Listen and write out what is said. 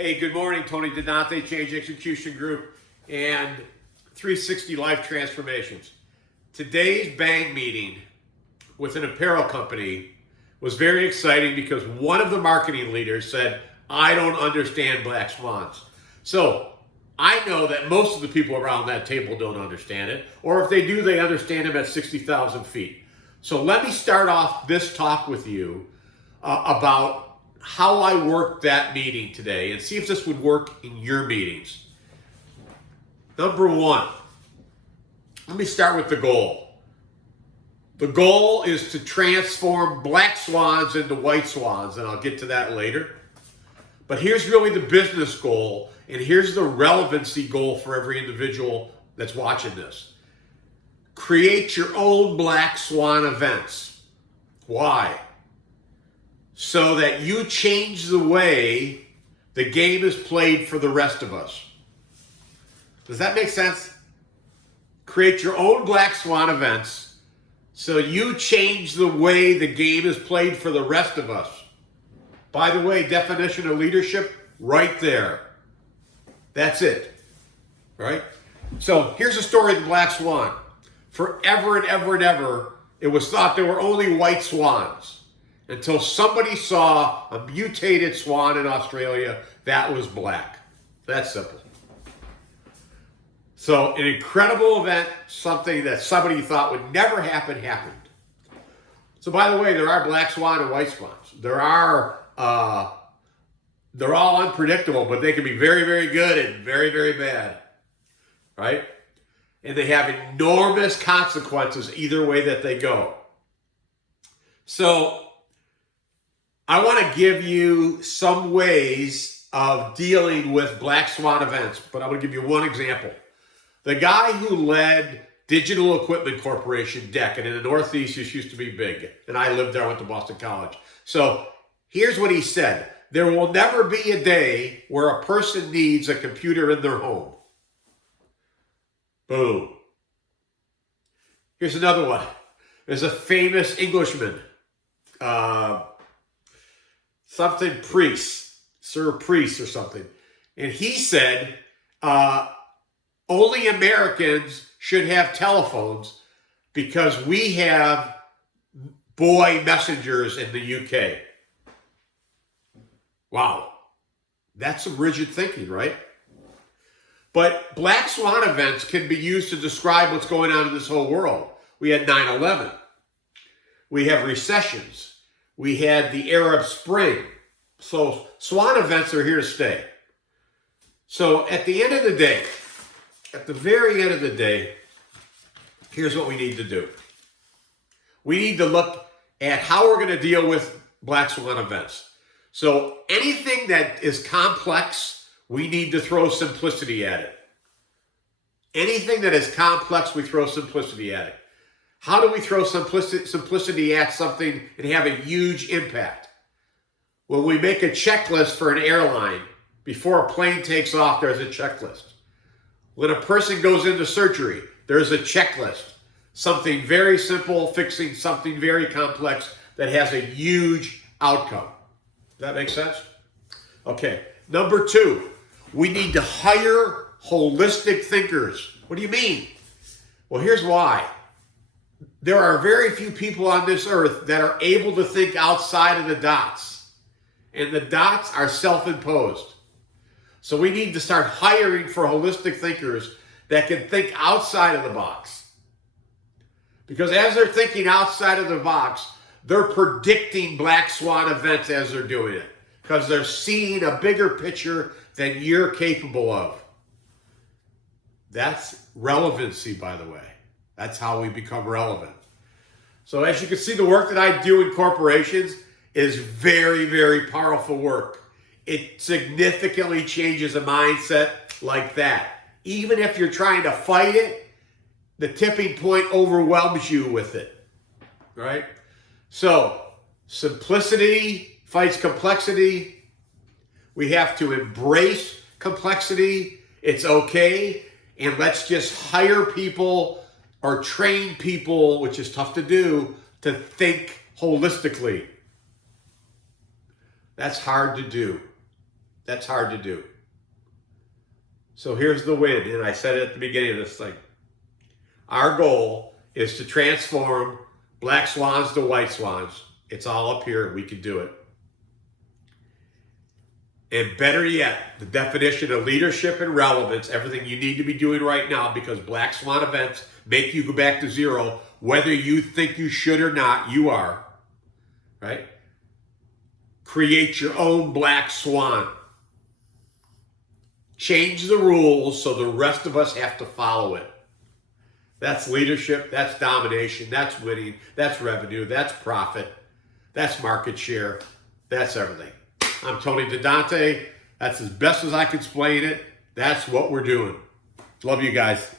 Hey, good morning. Tony Donate, Change Execution Group and 360 Life Transformations. Today's bang meeting with an apparel company was very exciting because one of the marketing leaders said, I don't understand black swans. So I know that most of the people around that table don't understand it, or if they do, they understand them at 60,000 feet. So let me start off this talk with you about how I worked that meeting today and see if this would work in your meetings. Number one, let me start with the goal. The goal is to transform black swans into white swans, and I'll get to that later. But here's really the business goal, and here's the relevancy goal for every individual that's watching this. Create your own black swan events. Why? So that you change the way the game is played for the rest of us. Does that make sense? Create your own black swan events so you change the way the game is played for the rest of us. By the way, definition of leadership, right there. That's it, right? So here's the story of the black swan. Forever and ever and ever, it was thought there were only white swans. Until somebody saw a mutated swan in Australia that was black. That's simple. So an incredible event, something that somebody thought would never happen, happened. So by the way, there are black swan and white swans. They're all unpredictable, but they can be very, very good and very, very bad, right? And they have enormous consequences either way that they go. So I want to give you some ways of dealing with black swan events, but I'm going to give you one example. The guy who led Digital Equipment Corporation, DEC, and in the Northeast, this used to be big, and I lived there, I went to Boston College. So here's what he said. There will never be a day where a person needs a computer in their home. Boom. Here's another one. There's a famous Englishman, something Priest, Sir Priest or something. And he said, only Americans should have telephones because we have boy messengers in the UK. Wow. That's some rigid thinking, right? But black swan events can be used to describe what's going on in this whole world. We had 9/11. We have recessions. We had the Arab Spring. So swan events are here to stay. So at the end of the day, at the very end of the day, here's what we need to do. We need to look at how we're going to deal with black swan events. So anything that is complex, we need to throw simplicity at it. Anything that is complex, we throw simplicity at it. How do we throw simplicity at something and have a huge impact? When we make a checklist for an airline, before a plane takes off, there's a checklist. When a person goes into surgery, there's a checklist. Something very simple, fixing something very complex that has a huge outcome. Does that make sense? Okay. Number two, we need to hire holistic thinkers. What do you mean? Well, here's why. There are very few people on this earth that are able to think outside of the dots. And the dots are self-imposed. So we need to start hiring for holistic thinkers that can think outside of the box. Because as they're thinking outside of the box, they're predicting black swan events as they're doing it. Because they're seeing a bigger picture than you're capable of. That's relevancy, by the way. That's how we become relevant. So as you can see, the work that I do in corporations is very, very powerful work. It significantly changes a mindset like that. Even if you're trying to fight it, the tipping point overwhelms you with it, right? So simplicity fights complexity. We have to embrace complexity. It's okay. And let's just hire people or train people, which is tough to do, to think holistically. That's hard to do. That's hard to do. So here's the win, and I said it at the beginning of this thing. Our goal is to transform black swans to white swans. It's all up here. We can do it. And better yet, the definition of leadership and relevance, everything you need to be doing right now, because black swan events make you go back to zero, whether you think you should or not, you are, right? Create your own black swan. Change the rules so the rest of us have to follow it. That's leadership, that's domination, that's winning, that's revenue, that's profit, that's market share, that's everything. I'm Tony DeDante. That's as best as I can explain it. That's what we're doing. Love you guys.